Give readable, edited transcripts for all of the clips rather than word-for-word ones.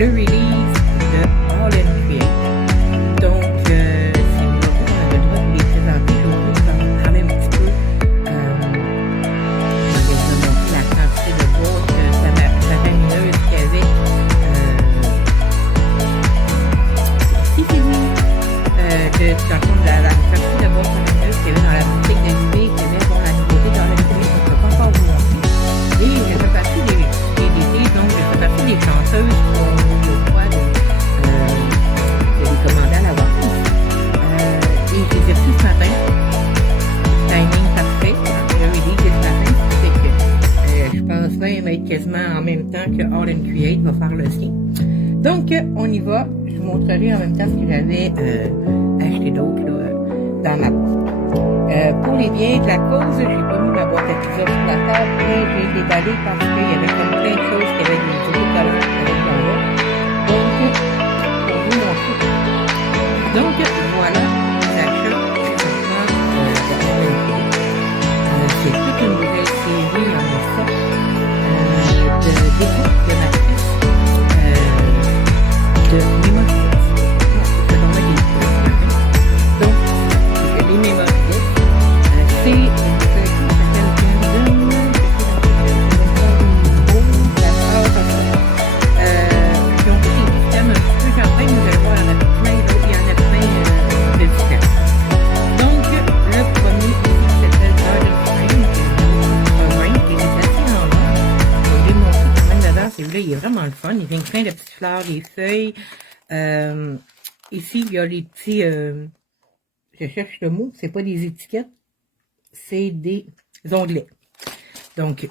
le release de All and Create. Donc, c'est une photo qu'on avait le droit de vous les présenter. L'autre, je vais en parler un petit peu. Je vais vous montrer la quantité de bois que faramineuse qu'il y avait. Ici, c'est oui. Dans le fond, de la quantité de bois faramineuse qu'il y avait dans la boutique de l'UV, qu'il y avait pour la nouveauté dans la télé, qu'on ne peut pas encore vous montrer. Et je fais partie des DD, donc je fais partie des chanceuses qui ont le droit de les commander à l'avance. Et je les ai reçus ce matin. Timing parfait. Le release est ce matin. C'est que je pense même être quasiment en même temps que All and Create va faire le sien. Donc, on y va. Je vous montrerai en même temps ce que j'avais acheté d'autre dans ma boîte. Pour les biens de la cause, j'ai pas mis ma boîte à pizza sur la table, mais j'ai déballé parce qu'il y avait comme plein de choses qui avaient des autocollants avec dans là. Donc, pour vous montrer. Donc, voilà les achats présentement c'est toute une nouvelle série en ça de déco de matrice de mémoire. Donc, les mémoires. C'est une collection qui s'appelle Gundam, qui ont pris des systèmes un petit peu quand même, vous allez voir, il y en a plein d'autres, il y en a plein de différents. Donc, le premier ici qui s'appelle Garden Frame, qui est assez en bas. Je vais vous montrer quand même dedans, celui-là, il est vraiment le fun, il vient plein de petites fleurs, des feuilles. Ici, il y a les petits, je cherche le mot, c'est pas des étiquettes. C'est des onglets. Donc,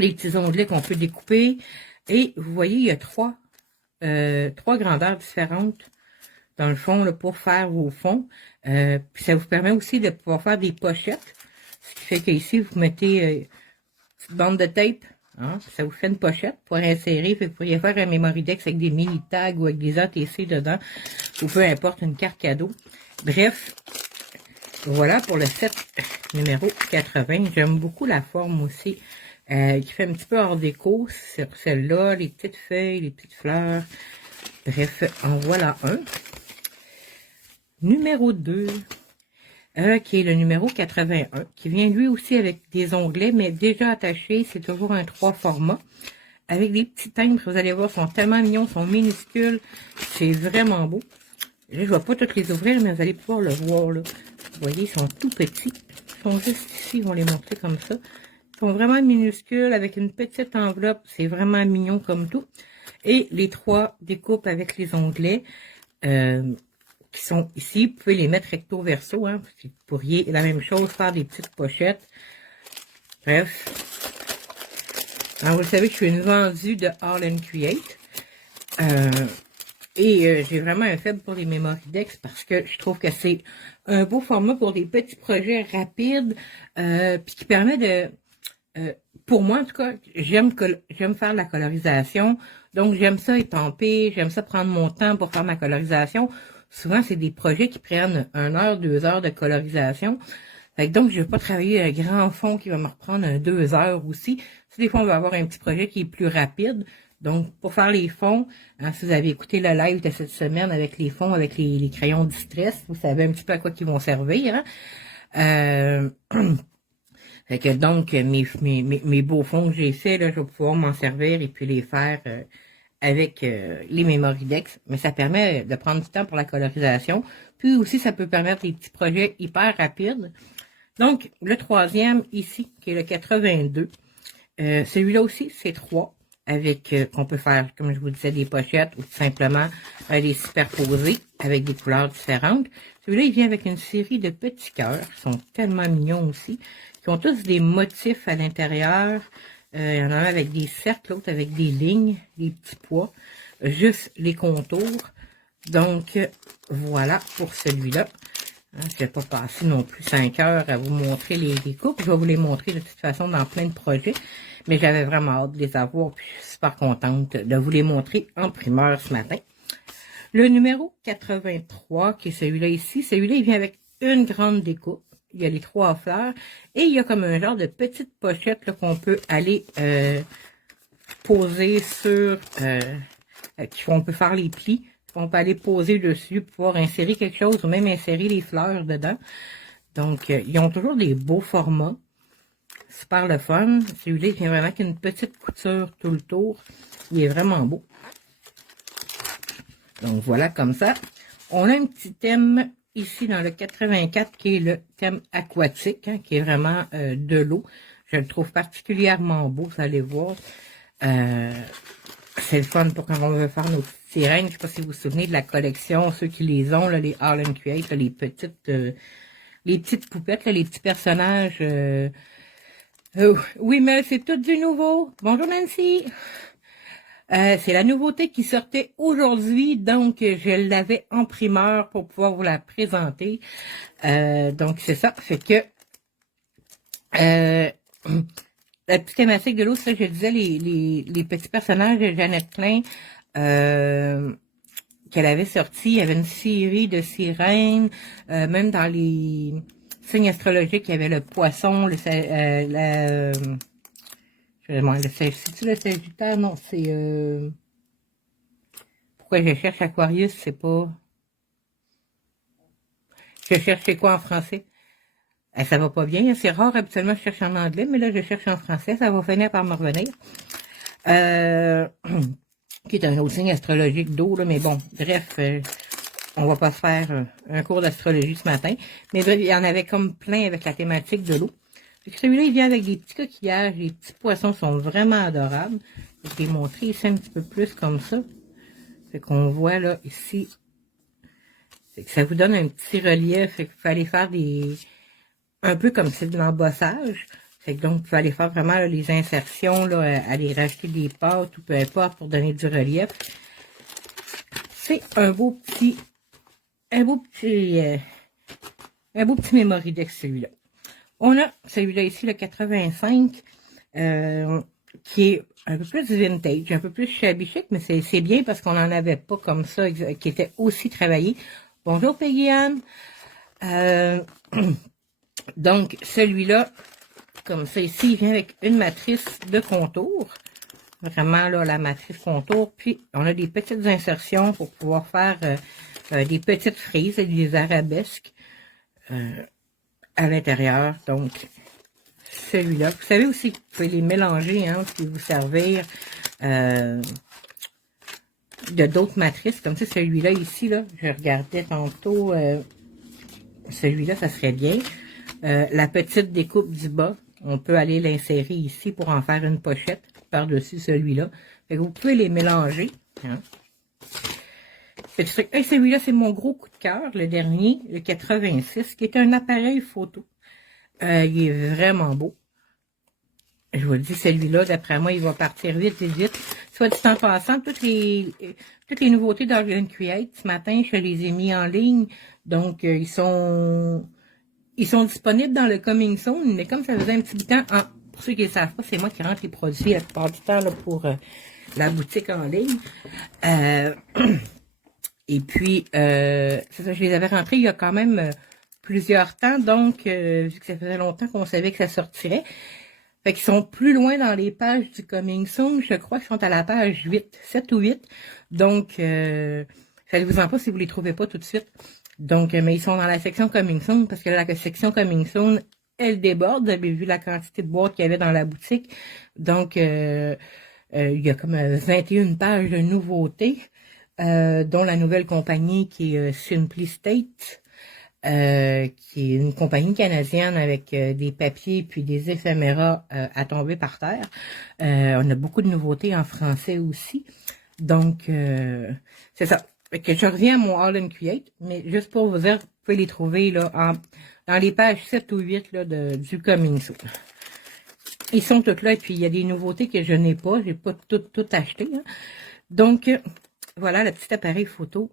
les petits onglets qu'on peut découper. Et vous voyez, il y a trois grandeurs différentes dans le fond là, pour faire vos fonds. Puis ça vous permet aussi de pouvoir faire des pochettes. Ce qui fait qu'ici, vous mettez une petite bande de tape. Hein, ça vous fait une pochette pour insérer. Vous pourriez faire un Memory-Dex avec des mini tags ou avec des ATC dedans. Ou peu importe, une carte cadeau. Bref. Voilà pour le set numéro 80. J'aime beaucoup la forme aussi, qui fait un petit peu hors déco sur celle-là, les petites feuilles, les petites fleurs. Bref, en voilà un. Numéro 2, qui est le numéro 81, qui vient lui aussi avec des onglets, mais déjà attachés. C'est toujours un 3 format. Avec des petits timbres, vous allez voir, sont tellement mignons, sont minuscules. C'est vraiment beau. Là, je ne vais pas toutes les ouvrir, mais vous allez pouvoir le voir, là. Vous voyez, ils sont tout petits. Ils sont juste ici, on les montrer comme ça. Ils sont vraiment minuscules, avec une petite enveloppe. C'est vraiment mignon comme tout. Et les trois découpes avec les onglets, qui sont ici. Vous pouvez les mettre recto verso, hein. Vous pourriez, la même chose, faire des petites pochettes. Bref. Alors, vous savez que je suis une vendue de All and Create. Et j'ai vraiment un faible pour les Memory-Dex parce que je trouve que c'est un beau format pour des petits projets rapides, puis qui permet de, pour moi en tout cas, j'aime faire la colorisation, donc j'aime ça étamper, j'aime ça prendre mon temps pour faire ma colorisation. Souvent c'est des projets qui prennent 1 heure, 2 heures de colorisation. Fait que donc je ne vais pas travailler un grand fond qui va me reprendre 2 heures aussi. Si des fois on va avoir un petit projet qui est plus rapide. Donc, pour faire les fonds, hein, si vous avez écouté le live de cette semaine avec les fonds, avec les crayons distress, vous savez un petit peu à quoi ils vont servir. Hein? Fait que donc, mes beaux fonds que j'ai faits, là, je vais pouvoir m'en servir et puis les faire avec les Memory-Dex. Mais ça permet de prendre du temps pour la colorisation. Puis aussi, ça peut permettre des petits projets hyper rapides. Donc, le troisième ici, qui est le 82. Celui-là aussi, c'est 3. Avec, qu'on peut faire, comme je vous disais, des pochettes ou tout simplement les superposer avec des couleurs différentes. Celui-là, il vient avec une série de petits cœurs, qui sont tellement mignons aussi, qui ont tous des motifs à l'intérieur. Il y en a un avec des cercles, l'autre avec des lignes, des petits pois, juste les contours. Donc, voilà pour celui-là. Hein, je ne vais pas passer non plus 5 heures à vous montrer les découpes. Je vais vous les montrer de toute façon dans plein de projets. Mais j'avais vraiment hâte de les avoir, puis je suis super contente de vous les montrer en primeur ce matin. Le numéro 83, qui est celui-là ici, celui-là, il vient avec une grande découpe. Il y a les 3 fleurs, et il y a comme un genre de petite pochette qu'on peut aller poser sur On peut faire les plis. On peut aller poser dessus, pouvoir insérer quelque chose ou même insérer les fleurs dedans. Donc, ils ont toujours des beaux formats. Super le fun. Celui-là, il vient vraiment avec une petite couture tout le tour. Il est vraiment beau. Donc, voilà comme ça. On a un petit thème ici dans le 84 qui est le thème aquatique, hein, qui est vraiment de l'eau. Je le trouve particulièrement beau, vous allez voir. C'est le fun pour quand on veut faire nos petites sirènes. Je ne sais pas si vous vous souvenez de la collection, ceux qui les ont, là, les All and Create, là, les petites poupettes, là, les petits personnages. Oui, mais c'est tout du nouveau. Bonjour Nancy. C'est la nouveauté qui sortait aujourd'hui, donc je l'avais en primeur pour pouvoir vous la présenter. Donc c'est ça, fait que la petite thématique de l'eau, ça je disais, les petits personnages de Jeannette Klein qu'elle avait sorti, il y avait une série de sirènes, même dans les signes astrologiques, il y avait le poisson, c'est-tu le Sagittaire? Non, c'est... Pourquoi je cherche Aquarius? C'est pas... Je cherche c'est quoi en français? Ça va pas bien, c'est rare, habituellement je cherche en anglais, mais là je cherche en français, ça va finir par me revenir. Qui est un autre signe astrologique d'eau, là, mais bon, bref, on va pas se faire un cours d'astrologie ce matin. Mais bref, il y en avait comme plein avec la thématique de l'eau. Celui-là, il vient avec des petits coquillages, les petits poissons sont vraiment adorables. Je vais montrer ici un petit peu plus comme ça. Fait qu'on voit là, ici, c'est que ça vous donne un petit relief, fait qu'il faut aller faire des... un peu comme c'est de l'embossage. Fait que donc, vous pouvez aller faire vraiment là, les insertions, là, aller racheter des pâtes ou peu importe pour donner du relief. C'est un beau petit mémoridex celui-là. On a celui-là ici, le 85, qui est un peu plus vintage, un peu plus shabby chic, mais c'est bien parce qu'on n'en avait pas comme ça, qui était aussi travaillé. Bonjour Peggy-Anne. Donc, celui-là, comme ça ici, il vient avec une matrice de contour. Vraiment, là, la matrice contour. Puis, on a des petites insertions pour pouvoir faire des petites frises et des arabesques à l'intérieur. Donc, celui-là. Vous savez aussi que vous pouvez les mélanger, hein, puis vous servir de d'autres matrices. Comme ça, celui-là ici, là, je regardais tantôt, celui-là, ça serait bien. La petite découpe du bas, on peut aller l'insérer ici pour en faire une pochette par-dessus celui-là. Vous pouvez les mélanger. Hein. Celui-là, c'est mon gros coup de cœur, le dernier, le 86, qui est un appareil photo. Il est vraiment beau. Je vous le dis, celui-là, d'après moi, il va partir vite, vite, vite. Soit dit en passant, toutes les nouveautés d'All and Create, ce matin, je les ai mis en ligne. Donc, ils sont disponibles dans le Coming Soon, mais comme ça faisait un petit bout de temps, pour ceux qui ne le savent pas, c'est moi qui rentre les produits la plupart du temps là, pour la boutique en ligne. Et puis, c'est ça, je les avais rentrés il y a quand même plusieurs temps, donc vu que ça faisait longtemps qu'on savait que ça sortirait. Fait qu'ils sont plus loin dans les pages du Coming Soon, je crois qu'ils sont à la page 8, 7 ou 8. Donc, faites-vous-en pas si vous les trouvez pas tout de suite. Donc, mais ils sont dans la section Coming Soon, parce que la section Coming Soon, elle déborde. Vous avez vu la quantité de boîtes qu'il y avait dans la boutique. Donc, il y a comme 21 pages de nouveautés, dont la nouvelle compagnie qui est Simply State, qui est une compagnie canadienne avec des papiers puis des éphéméras à tomber par terre. On a beaucoup de nouveautés en français aussi. Donc, c'est ça. Que je reviens à mon All and Create, mais juste pour vous dire, vous pouvez les trouver là dans les pages 7 ou 8 là, du Coming Soon. Ils sont tous là, et puis il y a des nouveautés que je n'ai pas, j'ai pas tout acheté. Hein. Donc, voilà le petit appareil photo.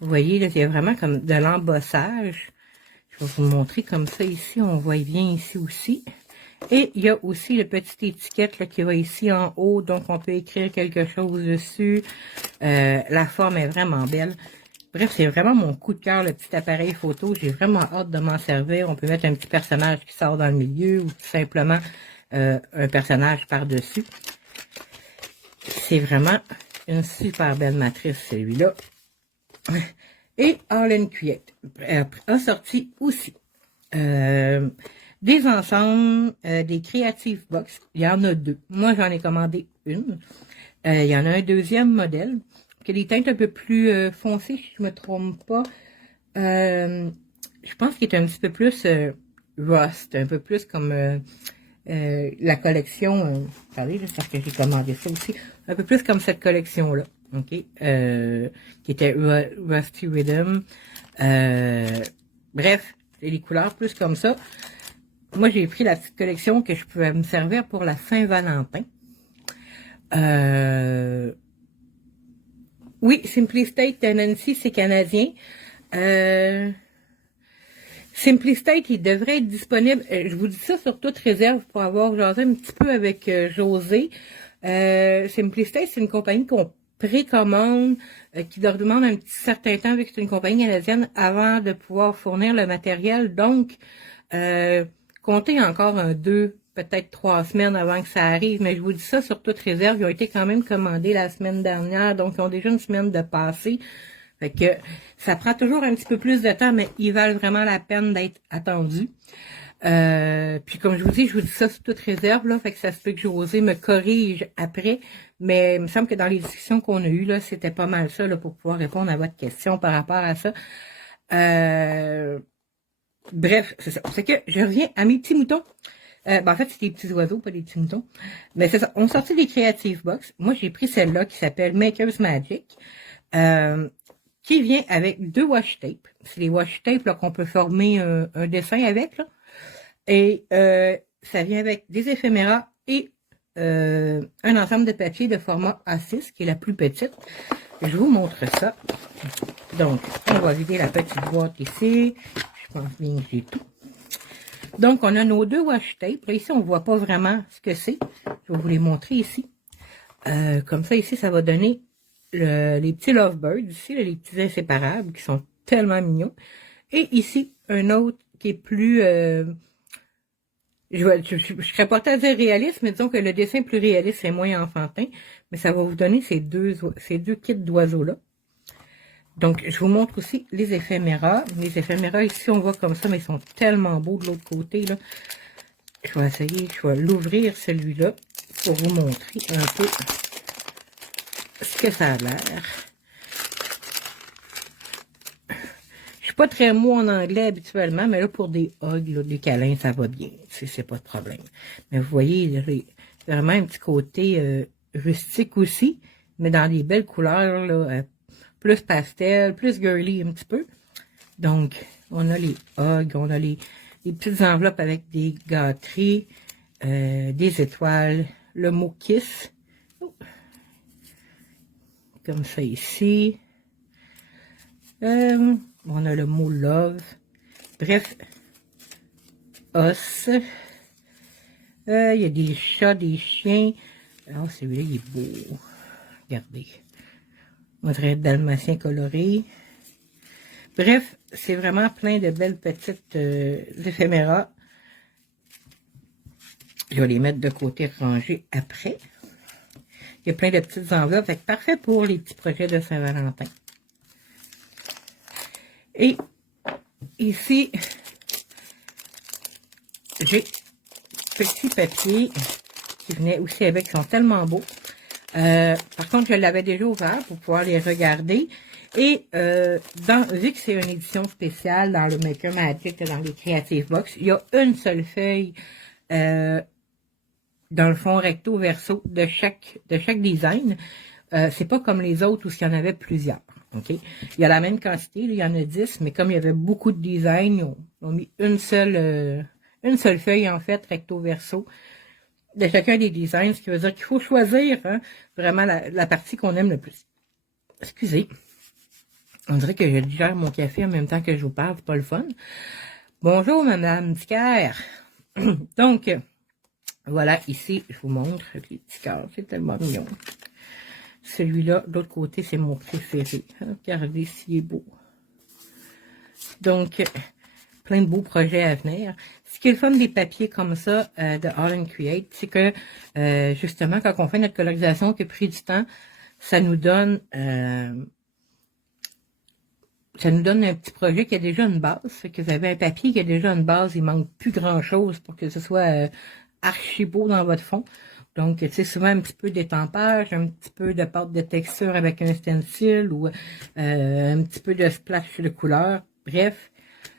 Vous voyez, là, il y a vraiment comme de l'embossage. Je vais vous montrer comme ça ici, on voit bien ici aussi. Et il y a aussi la petite étiquette là, qui va ici en haut, donc on peut écrire quelque chose dessus. La forme est vraiment belle. Bref, c'est vraiment mon coup de cœur, le petit appareil photo. J'ai vraiment hâte de m'en servir. On peut mettre un petit personnage qui sort dans le milieu ou tout simplement un personnage par-dessus. C'est vraiment Une super belle matrice, celui-là. Et All Create a sorti aussi des ensembles, des Creative Box. Il y en a 2. Moi, j'en ai commandé une. Il y en a un deuxième modèle qui a des teintes un peu plus foncées, si je ne me trompe pas. Je pense qu'il est un petit peu plus Rust, un peu plus comme la collection. Attendez, parce que j'ai commandé ça aussi. Un peu plus comme cette collection-là. OK? Qui était Rusty Rhythm. Bref, les couleurs plus comme ça. Moi, j'ai pris la petite collection que je pouvais me servir pour la Saint-Valentin. Oui, Simply State Nancy, c'est canadien. Simply State, il devrait être disponible. Je vous dis ça sur toute réserve pour avoir jasé un petit peu avec José. Simply State, c'est une compagnie qu'on précommande, qui leur demande un petit certain temps, vu que c'est une compagnie canadienne, avant de pouvoir fournir le matériel. Donc, comptez encore 2, peut-être 3 semaines avant que ça arrive, mais je vous dis ça sur toute réserve. Ils ont été quand même commandés la semaine dernière, donc ils ont déjà une semaine de passé. Fait que ça prend toujours un petit peu plus de temps, mais ils valent vraiment la peine d'être attendus. Puis comme je vous dis ça sur toute réserve, là, fait que ça se peut que José me corrige après, mais il me semble que dans les discussions qu'on a eues, là, c'était pas mal ça, là, pour pouvoir répondre à votre question par rapport à ça. Bref, c'est ça. C'est que je reviens à mes petits moutons. En fait, c'est des petits oiseaux, pas des petits moutons. Mais c'est ça. On sortit des Creative Box. Moi, j'ai pris celle-là qui s'appelle Maker's Magic. Qui vient avec 2 washi tape. C'est les washi tape là qu'on peut former un dessin avec. Là. Et ça vient avec des éphéméras et un ensemble de papier de format A6, qui est la plus petite. Je vous montre ça. Donc, on va vider la petite boîte ici. Je pense bien que j'ai tout. Donc, on a nos 2 washi tape. Là, ici, on ne voit pas vraiment ce que c'est. Je vais vous les montrer ici. Comme ça, ici, ça va donner les petits lovebirds, ici, là, les petits inséparables, qui sont tellement mignons. Et ici, un autre qui est plus... je serais pas à dire réaliste, mais disons que le dessin plus réaliste, c'est moins enfantin. Mais ça va vous donner ces deux kits d'oiseaux-là. Donc, je vous montre aussi les éphéméras. Les éphéméras, ici, on voit comme ça, mais ils sont tellement beaux de l'autre côté, là. Je vais essayer, je vais l'ouvrir, celui-là, pour vous montrer un peu ce que ça a l'air. Je suis pas très mou en anglais habituellement, mais là, pour des hugs, là, des câlins, ça va bien. C'est pas de problème. Mais vous voyez, là, vraiment un petit côté rustique aussi, mais dans des belles couleurs, là, plus pastel, plus girly un petit peu. Donc, on a les hugs, on a les petites enveloppes avec des gâteries, des étoiles, le mot kiss. Oh. Comme ça ici. On a le mot love. Bref, os. Il y a des chats, des chiens. Alors, celui-là, il est beau. Regardez. On dirait dalmatien coloré. Bref, c'est vraiment plein de belles petites éphéméras. Je vais les mettre de côté rangés après. Il y a plein de petites enveloppes. Fait que parfait pour les petits projets de Saint-Valentin. Et ici, j'ai petit papier qui venait aussi avec. Ils sont tellement beaux. Par contre, je l'avais déjà ouvert pour pouvoir les regarder. Et vu que c'est une édition spéciale dans le Maker Magic, dans les Creative Box, il y a une seule feuille dans le fond recto verso de chaque design. C'est pas comme les autres où il y en avait plusieurs. Okay? Il y a la même quantité, il y en a 10, mais comme il y avait beaucoup de designs, ils ont mis une seule feuille en fait, recto verso, de chacun des designs, ce qui veut dire qu'il faut choisir vraiment la partie qu'on aime le plus. Excusez. On dirait que je digère mon café en même temps que je vous parle, c'est pas le fun. Bonjour, madame Ticker. Donc, voilà, ici, je vous montre les petits cœurs, c'est tellement mignon. Celui-là, de l'autre côté, c'est mon préféré. Regardez s'il est beau. Donc, plein de beaux projets à venir. Ce qui est le fun des papiers comme ça de All Create, c'est que, justement, quand on fait notre colorisation qui a pris du temps, ça nous donne un petit projet qui a déjà une base. Fait que vous avez un papier qui a déjà une base, il manque plus grand-chose pour que ce soit archi beau dans votre fond. Donc, tu sais, souvent un petit peu d'étampage, un petit peu de pâte de texture avec un stencil ou un petit peu de splash de couleur. Bref,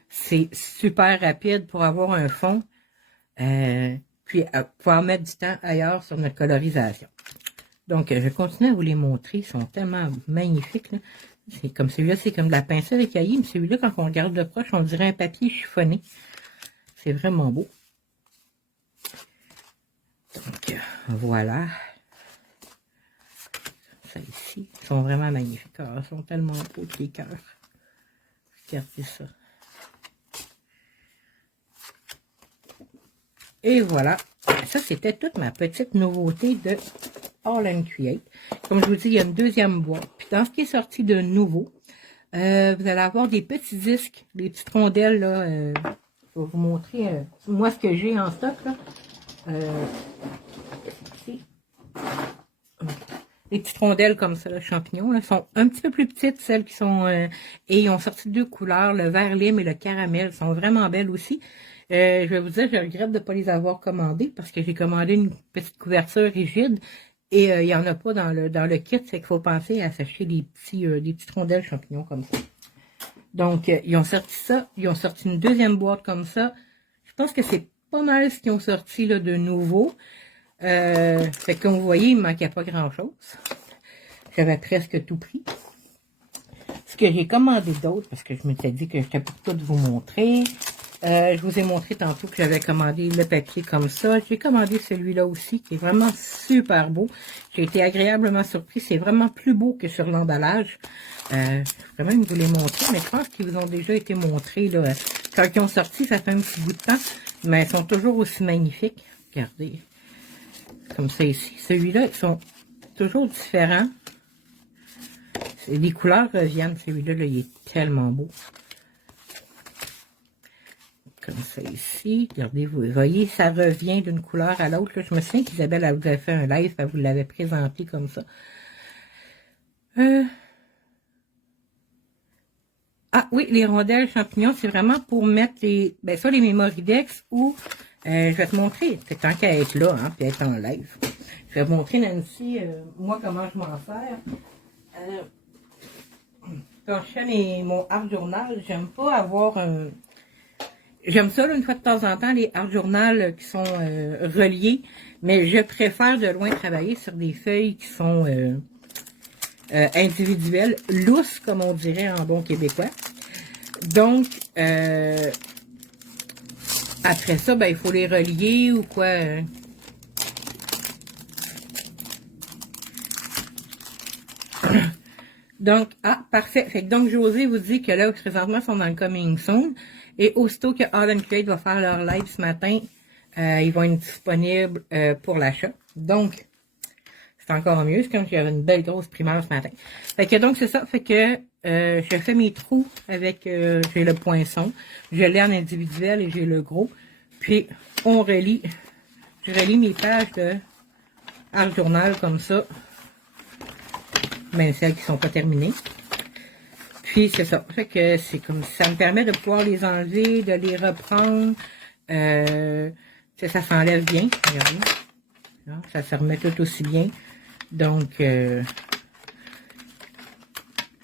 c'est super rapide pour avoir un fond, puis pouvoir mettre du temps ailleurs sur notre colorisation. Donc, je vais continuer à vous les montrer. Ils sont tellement magnifiques. C'est comme celui-là, c'est comme de la pinceuse écaillée, mais celui-là, quand on regarde de proche, on dirait un papier chiffonné. C'est vraiment beau. Donc, voilà. Ça ici, ils sont vraiment magnifiques. Ah, ils sont tellement beaux, les cœurs. Regardez ça. Et voilà. Ça, c'était toute ma petite nouveauté de All & Create. Comme je vous dis, il y a une deuxième boîte. Puis dans ce qui est sorti de nouveau, vous allez avoir des petits disques, des petites rondelles, là. Je vais vous montrer, moi, ce que j'ai en stock, là. Ici. Les petites rondelles comme ça, là, champignons, là, sont un petit peu plus petites, celles qui sont... et ils ont sorti deux couleurs, le vert lime et le caramel. Sont vraiment belles aussi. Je vais vous dire, je regrette de ne pas les avoir commandées parce que j'ai commandé une petite couverture rigide et il n'y en a pas dans le kit. C'est qu'il faut penser à s'acheter des petites rondelles champignons comme ça. Donc, ils ont sorti ça. Ils ont sorti une deuxième boîte comme ça. Je pense que c'est pas mal ce qu'ils ont sorti là, de nouveau. Fait que comme vous voyez, il ne manquait pas grand-chose. J'avais presque tout pris. Ce que j'ai commandé d'autres, parce que je m'étais dit que j'étais pour tout vous montrer. Je vous ai montré tantôt que j'avais commandé le papier comme ça. J'ai commandé celui-là aussi, qui est vraiment super beau. J'ai été agréablement surpris. C'est vraiment plus beau que sur l'emballage. Je vais même vous les montrer, mais je pense qu'ils vous ont déjà été montrés. Là. Quand ils ont sorti, ça fait un petit bout de temps. Mais ils sont toujours aussi magnifiques. Regardez. Comme ça ici. Celui-là, ils sont toujours différents. Les couleurs reviennent. Celui-là, là, il est tellement beau. Comme ça ici. Regardez, vous voyez, ça revient d'une couleur à l'autre. Je me souviens qu'Isabelle vous avait fait un live, elle vous l'avait présenté comme ça. Ah oui, les rondelles champignons, c'est vraiment pour mettre les Mémoridex ou je vais te montrer, c'est tant qu'à être là, hein, puis être en live. Je vais vous montrer, Nancy, moi, comment je m'en sers. Quand je fais mon art journal, j'aime pas avoir un... J'aime ça, là, une fois de temps en temps, les art journal qui sont reliés, mais je préfère de loin travailler sur des feuilles qui sont individuelles, lousses, comme on dirait en bon québécois. Donc, après ça, ben, il faut les relier ou quoi. Donc, parfait. Fait que donc, José vous dit que là, présentement, ils sont dans le coming soon. Et aussitôt que All & Create va faire leur live ce matin, ils vont être disponibles pour l'achat. Donc, c'est encore mieux. C'est comme si j'avais une belle grosse primeur ce matin. Fait que donc, c'est ça. Fait que je fais mes trous avec, j'ai le poinçon. Je l'ai en individuel et j'ai le gros. Puis, je relie mes pages de art journal comme ça. Même celles qui sont pas terminées. Puis c'est ça. Fait que c'est comme ça me permet de pouvoir les enlever, de les reprendre. Ça s'enlève bien. Regardez. Là, ça se remet tout aussi bien. Donc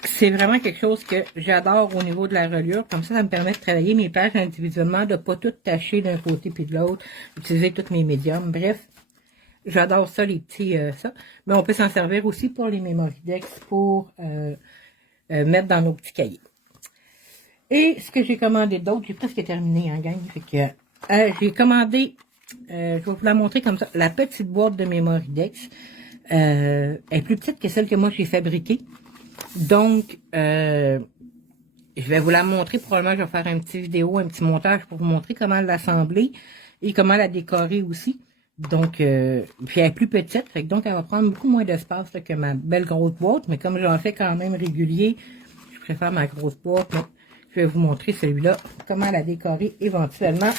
c'est vraiment quelque chose que j'adore au niveau de la reliure. Comme ça me permet de travailler mes pages individuellement, de ne pas tout tâcher d'un côté puis de l'autre, utiliser tous mes médiums. Bref. J'adore ça, les petits, ça. Mais on peut s'en servir aussi pour les Mémoridex pour mettre dans nos petits cahiers. Et ce que j'ai commandé d'autre, j'ai presque terminé, hein, gang. Fait que j'ai commandé, je vais vous la montrer comme ça, la petite boîte de Mémoridex. Elle est plus petite que celle que moi j'ai fabriquée. Donc, je vais vous la montrer. Probablement, je vais faire un petit vidéo, un petit montage pour vous montrer comment l'assembler et comment la décorer aussi. Donc, puis elle est plus petite, fait que donc elle va prendre beaucoup moins d'espace que ma belle grosse boîte, mais comme j'en fais quand même régulier, je préfère ma grosse boîte. Donc, je vais vous montrer celui-là, comment la décorer éventuellement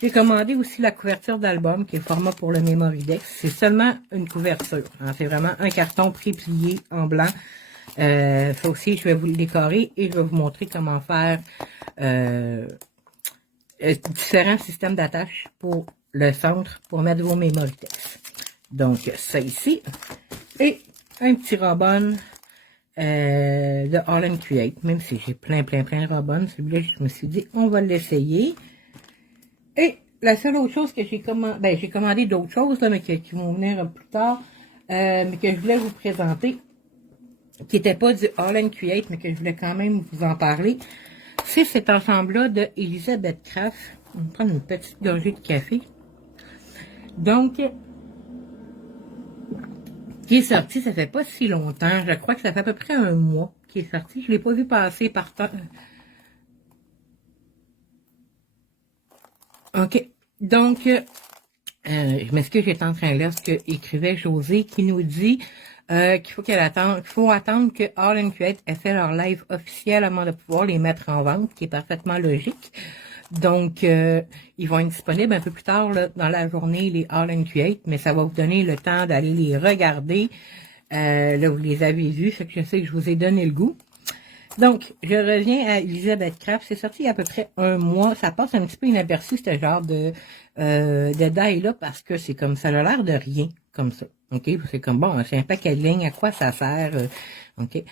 J'ai commandé aussi la couverture d'album, qui est le format pour le Memory Dex. C'est seulement une couverture. Hein. C'est vraiment un carton pré-plié en blanc. Ça aussi, je vais vous le décorer et je vais vous montrer comment faire différents systèmes d'attache pour le centre, pour mettre vos Memory Dex. Donc, ça ici. Et un petit robot de All & Create. Même si j'ai plein de robons. Celui-là, je me suis dit, on va l'essayer. Et la seule autre chose que j'ai commandé, ben j'ai commandé d'autres choses, là, mais qui vont venir plus tard, mais que je voulais vous présenter, qui n'était pas du All & Create, mais que je voulais quand même vous en parler. C'est cet ensemble-là de Elizabeth Craft. On va prendre une petite gorgée de café. Donc, qui est sorti, ça fait pas si longtemps. Je crois que ça fait à peu près un mois qui est sorti. Je l'ai pas vu passer par temps. OK. Donc, je m'excuse, j'étais en train de lire ce que écrivait José qui nous dit qu'il faut attendre que All & Create ait fait leur live officiel avant de pouvoir les mettre en vente, qui est parfaitement logique. Donc, ils vont être disponibles un peu plus tard là, dans la journée, les All & Create, mais ça va vous donner le temps d'aller les regarder. Là, vous les avez vus, fait que je sais que je vous ai donné le goût. Donc, je reviens à Elizabeth Craft. C'est sorti il y a à peu près un mois. Ça passe un petit peu inaperçu, ce genre de die-là, parce que c'est comme ça a l'air de rien, comme ça. OK? C'est comme, bon, c'est un paquet de lignes, à quoi ça sert? OK?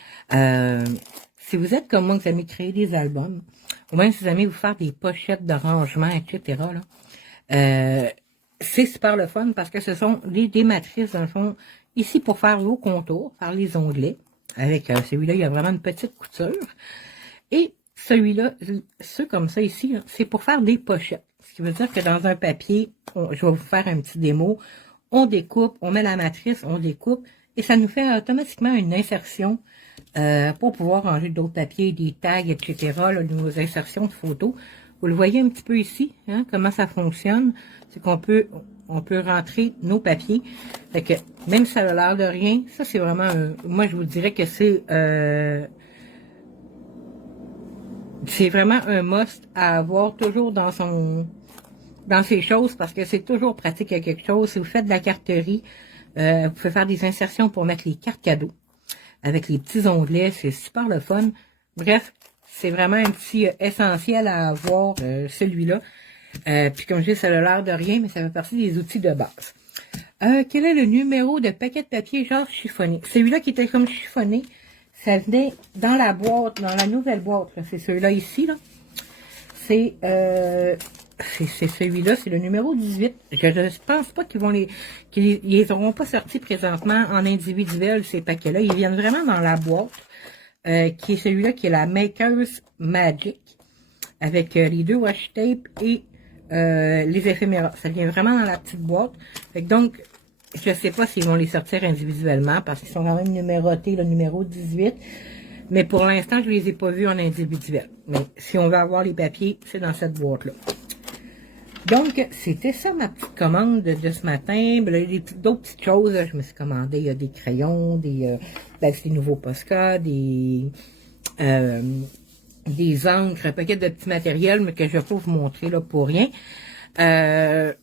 Si vous êtes comme moi, vous aimez créer des albums, ou même si vous aimez vous faire des pochettes de rangement, etc., là, c'est super le fun, parce que ce sont des matrices, dans le fond, ici pour faire vos contours, faire les onglets. Avec celui-là, il y a vraiment une petite couture. Et celui-là, ceux comme ça ici, c'est pour faire des pochettes. Ce qui veut dire que dans un papier, je vais vous faire un petit démo. On découpe, on met la matrice, on découpe, et ça nous fait automatiquement une insertion pour pouvoir ranger d'autres papiers, des tags, etc., là, nos insertions de photos. Vous le voyez un petit peu ici, hein, comment ça fonctionne. C'est qu'on peut rentrer nos papiers. Fait que, même si ça a l'air de rien, ça c'est vraiment, moi je vous dirais que c'est vraiment un must à avoir toujours dans ses choses, parce que c'est toujours pratique à quelque chose. Si vous faites de la carterie, vous pouvez faire des insertions pour mettre les cartes cadeaux. Avec les petits onglets, c'est super le fun. Bref, c'est vraiment un petit essentiel à avoir, celui-là. Puis comme je dis, ça a l'air de rien, mais ça fait partie des outils de base. Quel est le numéro de paquet de papier genre chiffonné? Celui-là qui était comme chiffonné, ça venait dans la boîte, dans la nouvelle boîte. C'est celui-là ici, là. C'est celui-là, c'est le numéro 18. Je ne pense pas qu'ils les auront pas sortis présentement en individuel, ces paquets-là. Ils viennent vraiment dans la boîte, qui est celui-là, qui est la Maker's Magic, avec les deux washi tape et les éphéméras. Ça vient vraiment dans la petite boîte. Fait que donc, je ne sais pas s'ils vont les sortir individuellement, parce qu'ils sont quand même numérotés, le numéro 18. Mais pour l'instant, je ne les ai pas vus en individuel. Mais si on veut avoir les papiers, c'est dans cette boîte-là. Donc, c'était ça ma petite commande de ce matin. Ben, il y a d'autres petites choses. Là, je me suis commandé des crayons, des nouveaux Posca, des encres, un paquet de petits matériels, mais que je ne vais pas vous montrer là pour rien. Je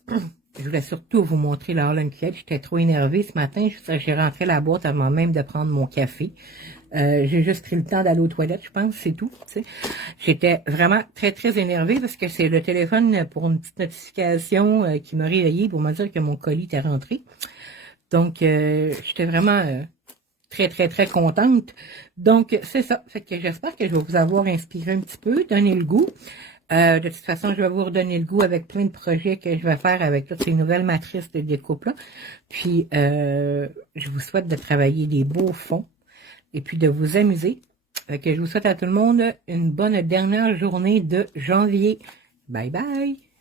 voulais surtout vous montrer la All & Create. J'étais trop énervée ce matin. J'ai rentré la boîte avant même de prendre mon café. J'ai juste pris le temps d'aller aux toilettes, je pense, c'est tout. J'étais vraiment très énervée parce que c'est le téléphone pour une petite notification qui m'a réveillée pour me dire que mon colis était rentré. Donc, j'étais vraiment très contente. Donc, c'est ça. Fait que j'espère que je vais vous avoir inspiré un petit peu, donné le goût. De toute façon, je vais vous redonner le goût avec plein de projets que je vais faire avec toutes ces nouvelles matrices de découpe-là. Puis, je vous souhaite de travailler des beaux fonds et puis de vous amuser. Que je vous souhaite à tout le monde une bonne dernière journée de janvier. Bye bye!